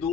2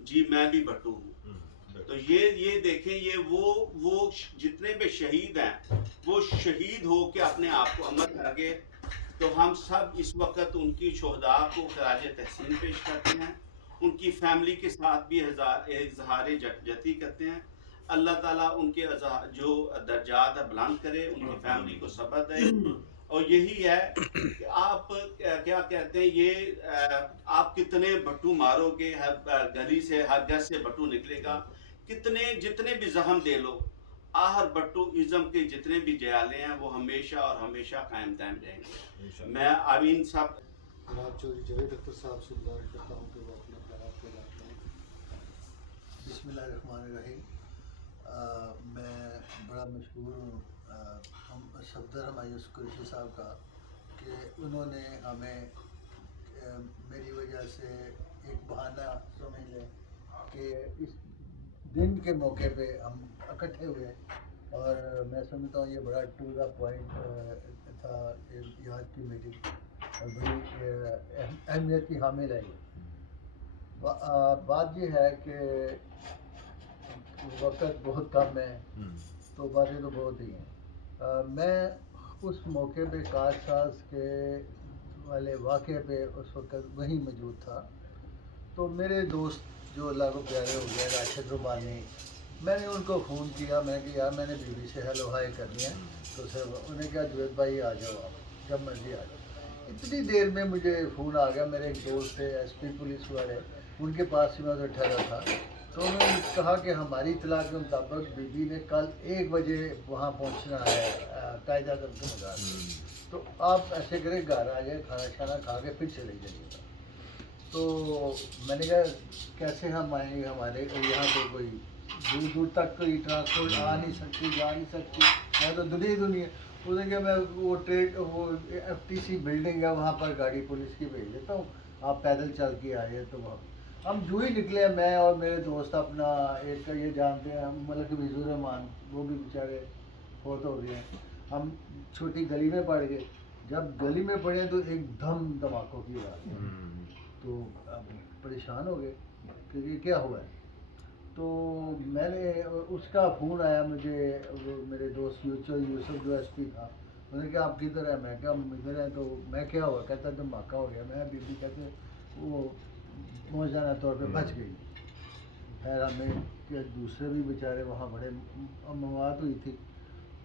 جی میں بھی بھٹو ہوں. تو یہ دیکھیں یہ وہ جتنے بھی شہید ہیں وہ شہید ہو کے اپنے آپ کو امر کر گئے. تو ہم سب اس وقت ان کی شہداء کو خراج تحسین پیش کرتے ہیں. ان کی فیملی کے ساتھ بھی اظہار جتی کرتے ہیں. اللہ تعالیٰ ان کے جو درجات بلند کرے, ان کی فیملی کو صبر دے. اور یہی ہے کہ آپ کیا کہتے ہیں, یہ آپ کتنے بھٹو مارو گے, ہر گلی سے ہر گھر سے بھٹو نکلے گا. جتنے بھی زخم دے لو, آہر بھٹو ازم کے جتنے بھی جیالے ہیں وہ ہمیشہ اور ہمیشہ قائم دائم رہیں گے. میں آمین صاحب جناب چودھری جاوید اختر صاحب سے گزارش کرتا ہوں کہ وہ اپنے خیالات کو لاتے ہیں. بسم اللہ الرحمن الرحیم. میں بڑا مشہور ہوں صفدر ہمایوں قریشی صاحب کا کہ انہوں نے ہمیں میری وجہ سے ایک بہانہ سمجھ لیں کہ اس دن کے موقع پہ ہم اکٹھے ہوئے, اور میں سمجھتا ہوں یہ بڑا ٹو دا پوائنٹ تھا یاد کی میٹنگ, اور بڑی اہمیت کی حامل ہے. یہ بات یہ ہے کہ وقت بہت کم ہے تو باتیں تو بہت ہی ہیں. میں اس موقع پہ کاج ساز کے والے واقعے پہ اس وقت وہیں موجود تھا. تو میرے دوست جو اللہ کو پیارے ہو گئے, راشد ربانی, میں نے ان کو فون کیا. میں کہ یار میں نے بی بی سے ہیلو ہائی کرنی ہے. تو انہوں نے کہا جوید بھائی آ جاؤ, آپ جب مرضی آ جاؤ. اتنی دیر میں مجھے فون آ گیا, میرے ایک دوست تھے ایس پی پولیس والے, ان کے پاس سے میں ادھر ٹھہرا تھا. تو انہوں نے کہا کہ ہماری اطلاع کے مطابق بی بی نے کل 1 بجے وہاں پہنچنا ہے قائد اعظم کے مزار. تو آپ ایسے کریں گھر آ جائیں, کھانا شانا کھا کے پھر چلے جائیے گا. تو میں نے کہا کیسے ہم آئیں گے, ہمارے یہاں پہ کوئی دور دور تک کوئی ٹرانسپورٹ آ نہیں سکتی, جا نہیں سکتی, میں تو دنیا. اس نے کہا میں وہ ایف ٹی سی بلڈنگ ہے وہاں پر گاڑی پولیس کی بھیج دیتا ہوں, آپ پیدل چل کے آئیے. تو ہم جو ہی نکلے, میں اور میرے دوست اپنا ایک یہ جانتے ہیں ملک وزور رحمان, وہ بھی بیچارے فوت ہو گئے ہیں. ہم چھوٹی گلی میں پڑ گئے. جب گلی میں پڑے تو ایک دم دھماکوں کی بات ہے. تو پریشان ہو گئے کہ یہ کیا ہوا ہے. تو میں نے اس کا فون آیا مجھے, میرے دوست یوسف جو ایس پی تھا, انہوں نے کہا آپ کدھر ہیں. میں کہا ہم ادھر ہیں. تو میں کیا ہوا, کہتا دھماکہ ہو گیا. میں بی بی کہتے وہ موجانہ طور پہ بچ گئی. خیر ہمیں دوسرے بھی بیچارے وہاں بڑے مواد ہوئی تھی.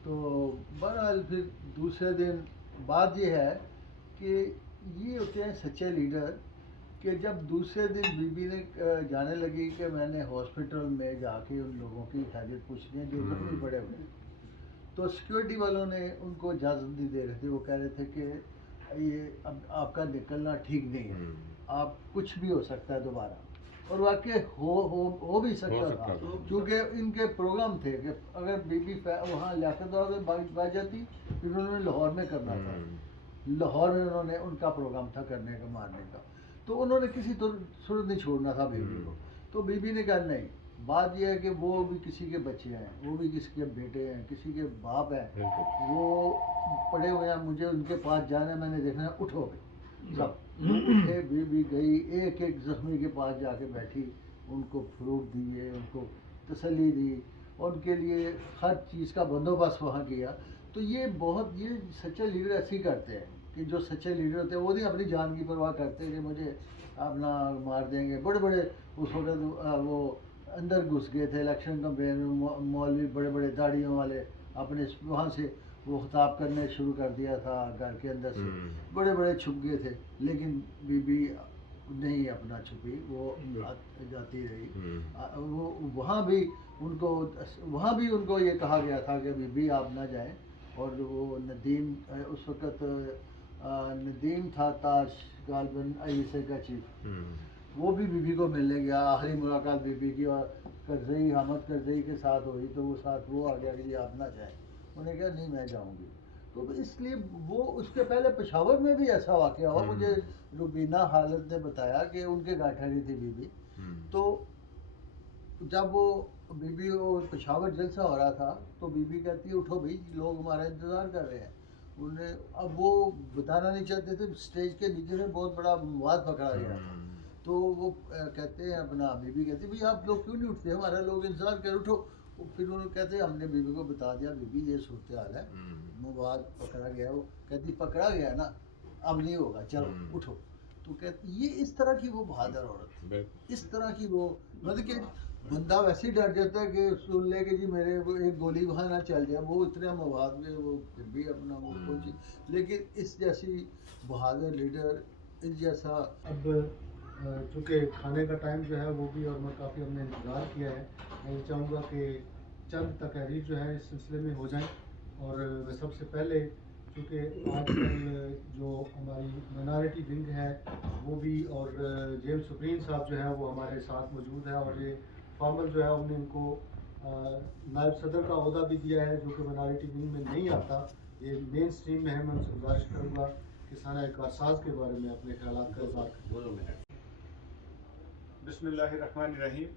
تو بہرحال پھر دوسرے دن بات یہ ہے کہ یہ ہوتے ہیں سچے لیڈر کہ جب دوسرے دن بی بی نے جانے لگی کہ میں نے ہاسپٹل میں جا کے ان لوگوں کی خیریت پوچھنی ہے جو زخمی پڑے ہوئے ہیں. تو سیکورٹی والوں نے ان کو اجازت نہیں دے رہے تھے. وہ کہہ رہے تھے کہ یہ اب آپ کا نکلنا ٹھیک نہیں ہے, آپ کچھ بھی ہو سکتا ہے دوبارہ. اور واقع ہو بھی سکتا تھا, کیونکہ ان کے پروگرام تھے کہ اگر بی بی وہاں لیاقت بائی جاتی پھر انہوں نے لاہور میں کرنا تھا. لاہور میں انہوں نے ان کا پروگرام تھا کرنے کا, مارنے کا. تو انہوں نے کسی صورت نہیں چھوڑنا تھا بی بی کو. تو بی بی نے کہا نہیں, بات یہ ہے کہ وہ بھی کسی کے بچے ہیں, وہ بھی کسی کے بیٹے ہیں, کسی کے باپ ہیں, وہ پڑے ہوئے ہیں, مجھے ان کے پاس جانا ہے, میں نے دیکھنا ہے. اٹھو گے سب اٹھے. بی بی گئی, ایک ایک زخمی کے پاس جا کے بیٹھی, ان کو فروٹ دیے, ان کو تسلی دی, اور ان کے لیے ہر چیز کا بندوبست وہاں کیا. تو یہ سچے لیڈر ایسے ہی کرتے ہیں کہ جو سچے لیڈر ہوتے ہیں وہ نہیں اپنی جان کی پرواہ کرتے کہ مجھے اپنا مار دیں گے. بڑے بڑے اس وقت وہ اندر گھس گئے تھے الیکشن کمپین میں, مولوی بڑے بڑے داڑھیوں والے اپنے وہاں سے وہ خطاب کرنے شروع کر دیا تھا گھر کے اندر سے, بڑے بڑے چھپ گئے تھے. لیکن بی بی نہیں اپنا چھپی, وہ جاتی رہی. وہ وہاں بھی ان کو یہ کہا گیا تھا کہ بی بی آپ نہ جائیں. اور وہ ندیم اس وقت ندیم تھا تاج غالباً آئی ایس آئی کا چیف, وہ بھی بی بی کو ملنے گیا. آخری ملاقات بی بی کی اور کرزئی حامد کرزئی کے ساتھ ہوئی, تو وہ ساتھ وہ آ گیا کہ یہ آپ نہ جائیں. انہوں نے کہا نہیں میں جاؤں گی. تو اس لیے وہ اس کے پہلے پشاور میں بھی ایسا واقعہ ہوا. مجھے روبینہ حالت نے بتایا کہ ان کے گھر ٹھہری تھی بی بی. تو جب وہ بی بی پشاور جلسہ ہو رہا تھا تو بی بی کہتی ہے اٹھو بھائی, لوگ ہمارا انتظار کر رہے ہیں. انہیں اب وہ بتانا نہیں چاہتے تھے, اسٹیج کے نیچے سے بہت بڑا مواد پکڑا گیا. تو وہ کہتے ہیں اپنا بیوی کہتی ہے بھائی آپ لوگ کیوں نہیں اٹھتے, ہمارا لوگ انتظار کر اٹھو. پھر انہوں نے کہتے ہیں ہم نے بیوی کو بتا دیا بیوی یہ صورتحال ہے, مواد پکڑا گیا ہے. وہ کہتی پکڑا گیا ہے نا اب نہیں ہوگا چلو اٹھو. تو کہتی یہ اس طرح کی وہ بہادر عورت تھی, اس طرح کی وہ مطلب کہ بندہ ویسے ہی ڈر جاتا ہے کہ سن لے کہ جی میرے ایک گولی وہاں نہ چل جائے, وہ اتنے مواد میں وہ پھر بھی اپنا وہ پہنچی. لیکن اس جیسی بہادر لیڈر, اس جیسا. اب چونکہ کھانے کا ٹائم جو ہے وہ بھی اور میں کافی ہم نے انتظار کیا ہے, میں یہ چاہوں گا کہ چند تقاریر جو ہے اس سلسلے میں ہو جائیں. اور میں سب سے پہلے چونکہ آج کل جو ہماری مائنارٹی ونگ ہے وہ بھی, اور جیمز سپرین صاحب جو ہے وہ ہمارے ساتھ موجود ہے, اور یہ فارمل جو ہے ہم نے ان کو نائب صدر کا عہدہ بھی دیا ہے جو کہ مائنارٹی ونگ میں نہیں آتا, یہ مین اسٹریم میں ہے. میں ان سے گزارش کروں گا کہ سانحہ کارساز کے بارے میں اپنے خیالات کا اظہار کریں. بسم اللہ الرحمن الرحیم.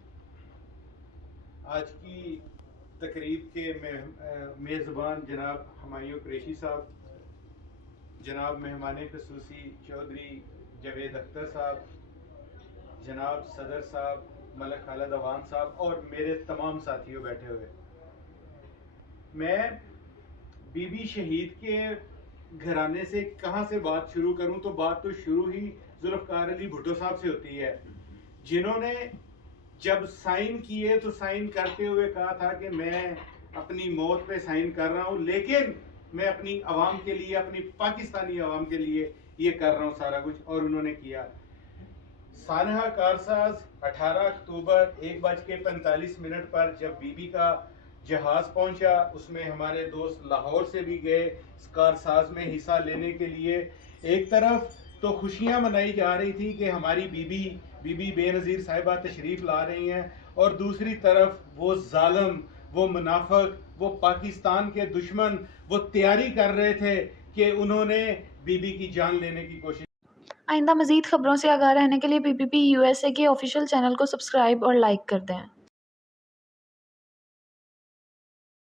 آج کی تقریب کے میزبان جناب ہمایوں قریشی صاحب, جناب مہمان خصوصی چودھری جاوید اختر صاحب, جناب صدر صاحب ملک خالد عوان صاحب, اور میرے تمام ساتھیوں بیٹھے ہوئے. میں بی بی شہید کے گھرانے سے کہاں سے بات شروع کروں, تو بات تو شروع ہی ذوالفقار علی بھٹو صاحب سے ہوتی ہے, جنہوں نے جب سائن کیے تو سائن کرتے ہوئے کہا تھا کہ میں اپنی موت پہ سائن کر رہا ہوں, لیکن میں اپنی عوام کے لیے, اپنی پاکستانی عوام کے لیے یہ کر رہا ہوں سارا کچھ, اور انہوں نے کیا. سانحہ کارساز 18 اکتوبر 1:45 پر جب بی بی کا جہاز پہنچا, اس میں ہمارے دوست لاہور سے بھی گئے اس کارساز میں حصہ لینے کے لیے. ایک طرف تو خوشیاں منائی جا رہی تھی کہ ہماری بی بی بے نظیر صاحبہ تشریف لا رہی ہیں, اور دوسری طرف وہ ظالم, وہ منافق, وہ پاکستان کے دشمن وہ تیاری کر رہے تھے کہ انہوں نے بی بی کی جان لینے کی کوشش. آئندہ مزید خبروں سے آگاہ رہنے کے لیے PPP USA کے آفیشیل چینل کو سبسکرائب اور لائک کر دیں.